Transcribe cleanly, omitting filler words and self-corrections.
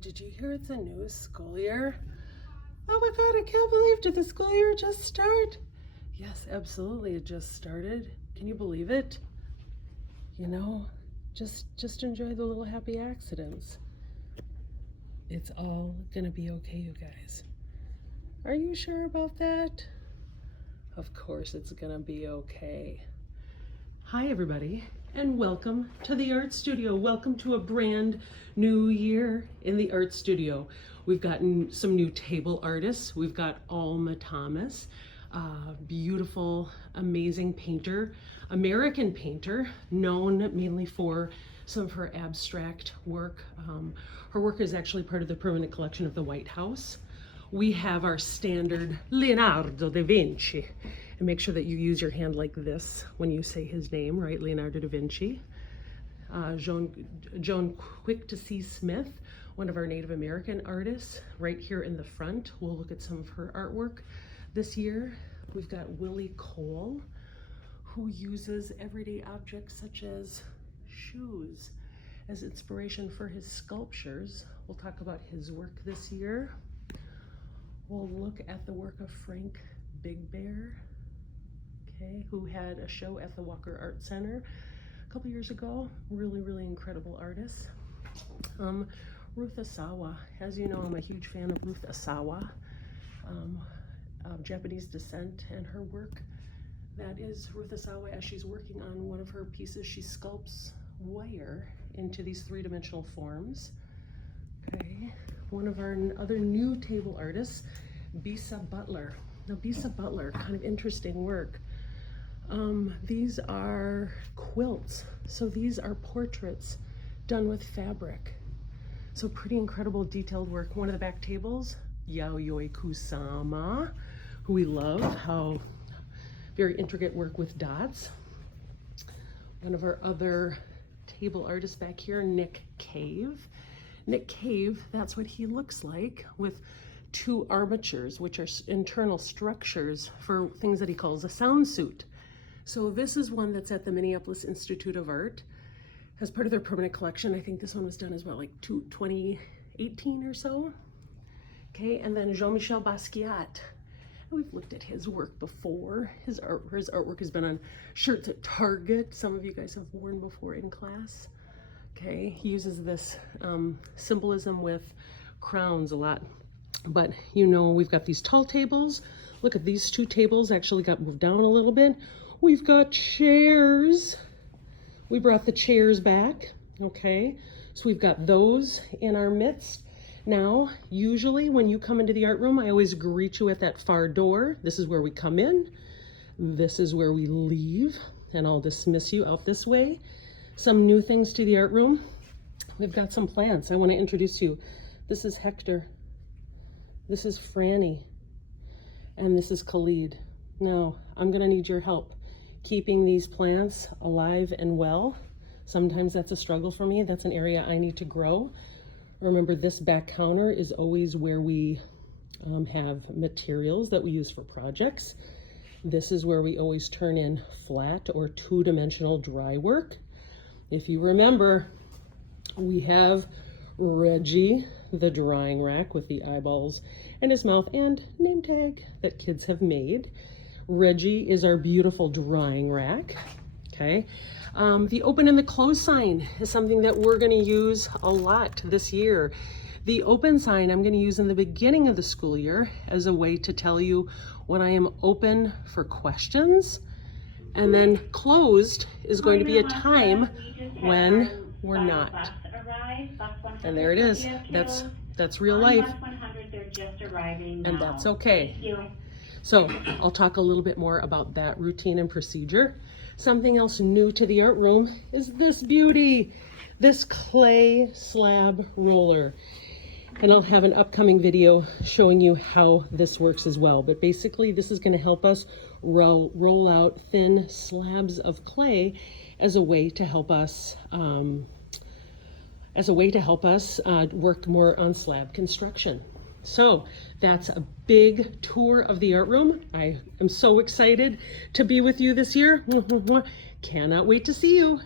Did you hear it's a new school year? Oh my God, I can't believe, did the school year just start? Yes, absolutely, it just started. Can you believe it? You know, just enjoy the little happy accidents. It's all gonna be okay, you guys. Are you sure about that? Of course it's gonna be okay. Hi everybody, and welcome to the art studio. Welcome to a brand new year in the art studio. We've gotten some new table artists. We've got Alma Thomas, beautiful, amazing painter, American painter, known mainly for some of her abstract work. Her work is actually part of the permanent collection of the White House. We have our standard Leonardo da Vinci. And make sure that you use your hand like this when you say his name, right? Leonardo da Vinci. Joan Quick to See Smith, one of our Native American artists, right here in the front. We'll look at some of her artwork this year. We've got Willie Cole, who uses everyday objects such as shoes as inspiration for his sculptures. We'll talk about his work this year. We'll look at the work of Frank Big Bear, who had a show at the Walker Art Center a couple years ago. Really incredible artist. Ruth Asawa. As you know, I'm a huge fan of Ruth Asawa, of Japanese descent, and her work. That is Ruth Asawa as she's working on one of her pieces. She sculpts wire into these three-dimensional forms. Okay, one of our other new table artists, Bisa Butler. Now, Bisa Butler, kind of interesting work. These are quilts. So these are portraits done with fabric. So pretty incredible detailed work. One of the back tables, Yayoi Kusama, who we love, how very intricate work with dots. One of our other table artists back here, Nick Cave. Nick Cave, that's what he looks like, with two armatures, which are internal structures for things that he calls a sound suit. So this is one that's at the Minneapolis Institute of Art as part of their permanent collection. I think this one was done as well, like 2018 or so. Okay, and then Jean-Michel Basquiat. We've looked at his work before. His artwork has been on shirts at Target. Some of you guys have worn before in class. Okay, he uses this symbolism with crowns a lot. But you know, we've got these tall tables. Look at these two tables actually got moved down a little bit. We've got chairs. We brought the chairs back, okay? So we've got those in our midst. Now, usually when you come into the art room, I always greet you at that far door. This is where we come in. This is where we leave, and I'll dismiss you out this way. Some new things to the art room. We've got some plants. I want to introduce you. This is Hector. This is Franny. And this is Khalid. Now, I'm gonna need your help keeping these plants alive and well. Sometimes that's a struggle for me. That's an area I need to grow. Remember, this back counter is always where we have materials that we use for projects. This is where we always turn in flat or two-dimensional dry work. If you remember, we have Reggie, the drawing rack with the eyeballs and his mouth and name tag that kids have made. Reggie is our beautiful drawing rack, okay? The open and the close sign is something that we're gonna use a lot this year. The open sign I'm gonna use in the beginning of the school year as a way to tell you when I am open for questions, and then closed is going to be a time when we're not. And there it is. That's real life. And that's okay. So I'll talk a little bit more about that routine and procedure. Something else new to the art room is this beauty, this clay slab roller. And I'll have an upcoming video showing you how this works as well. But basically this is going to help us roll out thin slabs of clay as a way to help us work more on slab construction. So that's a big tour of the art room. I am so excited to be with you this year. Cannot wait to see you.